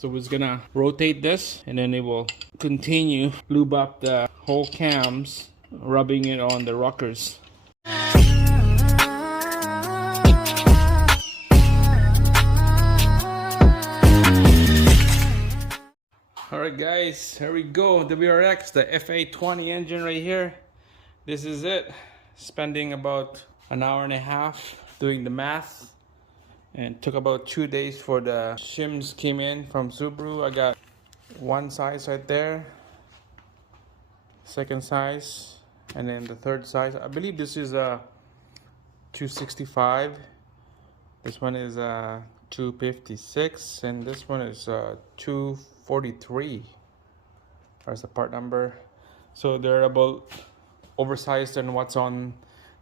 So we're just gonna rotate this, and then it will continue lube up the whole cams, rubbing it on the rockers. Alright guys, here we go. WRX, the FA20 engine right here. This is it. Spending about an hour and a half doing the math, and took about 2 days for the shims came in from Subaru. I got one size right there, second size, and then the third size. I believe this is a 265. This one is a 256, and this one is 243. There's the part number. So they're about oversized than what's on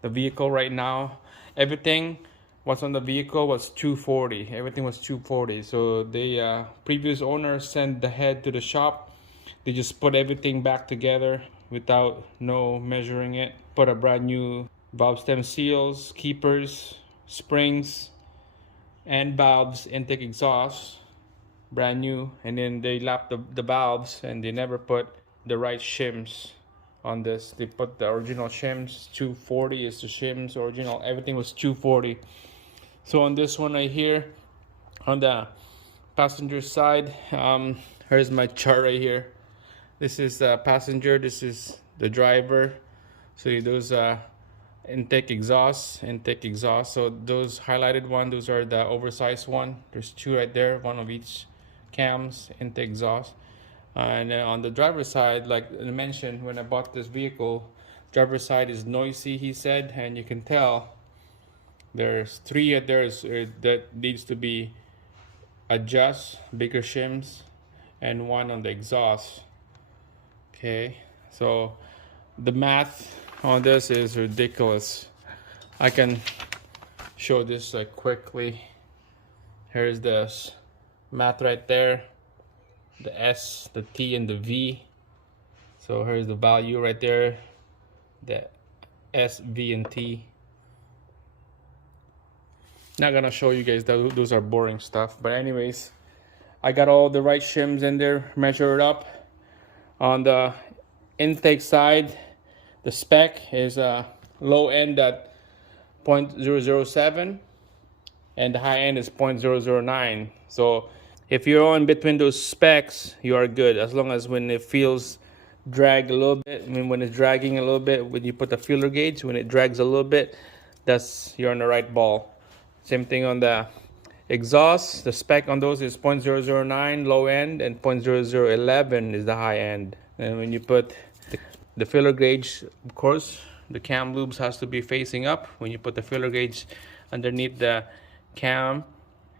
the vehicle right now. Everything what's on the vehicle was 240. Everything was 240. So the previous owner sent the head to the shop. They just put everything back together without no measuring it. Put a brand new valve stem seals, keepers, springs, and valves, intake exhaust, brand new. And then they lapped the valves, and they never put the right shims on this. They put the original shims. 240 is the shims original. Everything was 240. So on this one right here, on the passenger side, here's my chart right here. This is the passenger, this is the driver. So those intake exhaust. So those highlighted one, those are the oversized one. There's two right there, one of each cams, intake exhaust. And on the driver's side, like I mentioned when I bought this vehicle, driver's side is noisy, he said, and you can tell there's three there that needs to be adjust, bigger shims, and one on the exhaust. Okay, so the math on this is ridiculous. I can show this quickly. Here's this math right there, the S, the T, and the V. So here's the value right there, the S, V, and T. Not gonna show you guys that, those are boring stuff, but anyways, I got all the right shims in there, measured up. On the intake side, the spec is low end at 0.007 and the high end is 0.009. So if you're in between those specs, you are good, as long as when it feels drag a little bit. I mean, when it's dragging a little bit, when you put the feeler gauge, when it drags a little bit, that's, you're on the right ball. Same thing on the exhaust. The spec on those is 0.009 low end and 0.0011 is the high end. And when you put the filler gauge, of course, the cam lubes has to be facing up. When you put the filler gauge underneath the cam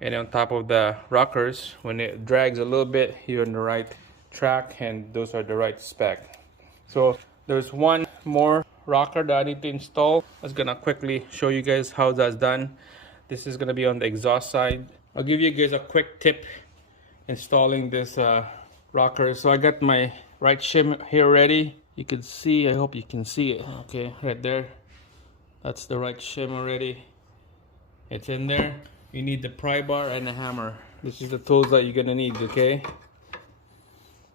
and on top of the rockers, when it drags a little bit, you're on the right track, and those are the right spec. So there's one more rocker that I need to install. I was gonna quickly show you guys how that's done. This is gonna be on the exhaust side. I'll give you guys a quick tip installing this rocker. So I got my right shim here ready. You can see, I hope you can see it. Okay, right there. That's the right shim already. It's in there. You need the pry bar and a hammer. This is the tools that you're gonna need, okay?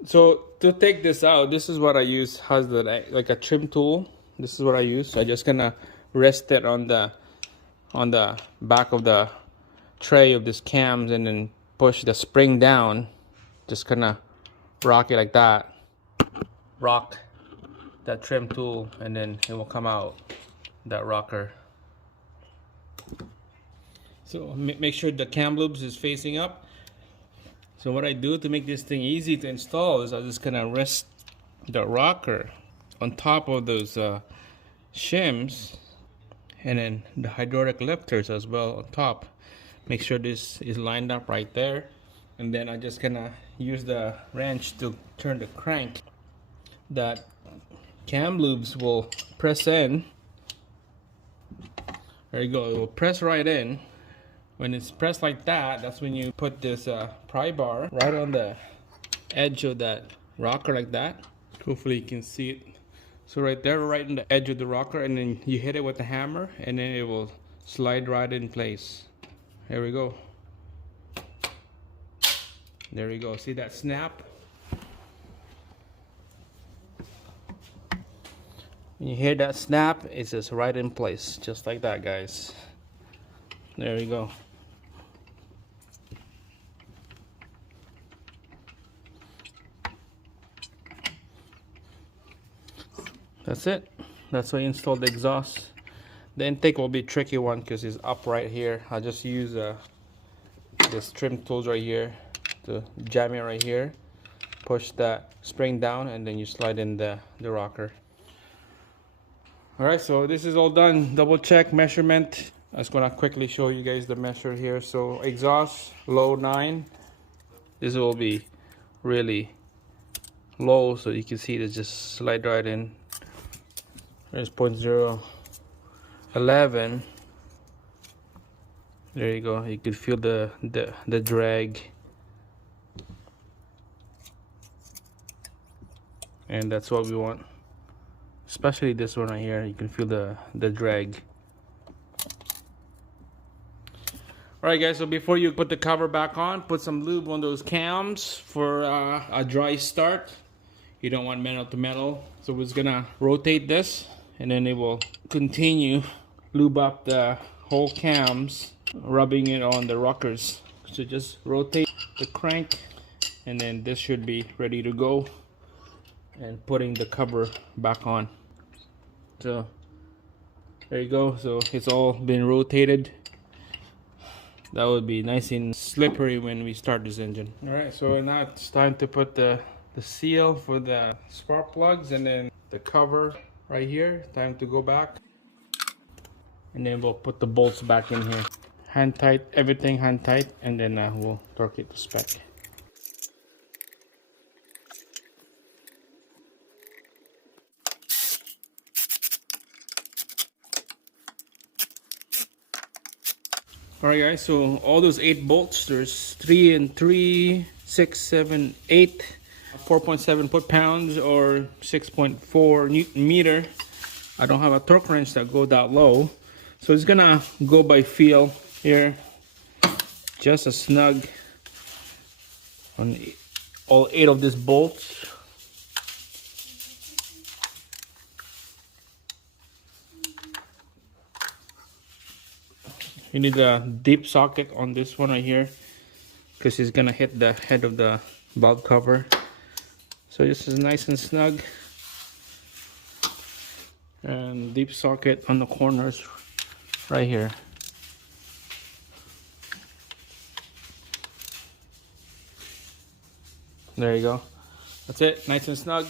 So to take this out, this is what I use, has the like a trim tool. This is what I use. I just gonna rest it on the back of the tray of this cams, and then push the spring down. Just gonna rock it like that. Rock that trim tool, and then it will come out, that rocker. So make sure the cam loops is facing up. So what I do to make this thing easy to install is I'm just gonna rest the rocker on top of those shims, and then the hydraulic lifters as well on top. Make sure this is lined up right there, and then I'm just gonna use the wrench to turn the crank. That cam loops will press in. There you go, it will press right in. When it's pressed like that, that's when you put this pry bar right on the edge of that rocker like that. Hopefully you can see it. So right there, right in the edge of the rocker, and then you hit it with the hammer, and then it will slide right in place. Here we go. There we go. See that snap? When you hear that snap, it's just right in place, just like that, guys. There we go. That's it. That's how you install the exhaust. The intake will be a tricky one because it's up right here. I'll just use this trim tools right here to jam it right here. Push that spring down and then you slide in the rocker. Alright, so this is all done. Double check measurement. I was gonna quickly show you guys the measure here. So exhaust low 9. This will be really low, so you can see it just slide right in. There's 0.011. There you go. You can feel the drag, and that's what we want. Especially this one right here. You can feel the drag. Alright guys, so before you put the cover back on, put some lube on those cams for a dry start. You don't want metal to metal. So we're just gonna rotate this and then it will continue lube up the whole cams, rubbing it on the rockers. So just rotate the crank and then this should be ready to go, and putting the cover back on. So there you go. So it's all been rotated. That would be nice and slippery when we start this engine. Alright, so now it's time to put the seal for the spark plugs and then the cover right here. Time to go back. And then we'll put the bolts back in here. Hand tight, everything hand tight, and then we'll torque it to spec. Alright guys, so all those 8 bolts, there's 3 and 3, 6, 7, 8, 4.7 foot-pounds or 6.4 Newton meter. I don't have a torque wrench that go that low, so it's gonna go by feel here. Just a snug on all 8 of these bolts. You need a deep socket on this one right here because it's gonna hit the head of the valve cover. So this is nice and snug, and deep socket on the corners right here. There you go. That's it, nice and snug.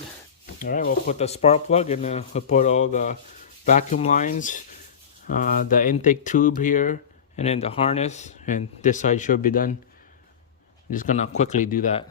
All right, we'll put the spark plug and then we'll put all the vacuum lines, the intake tube here, and then the harness, and this side should be done. I'm just gonna quickly do that.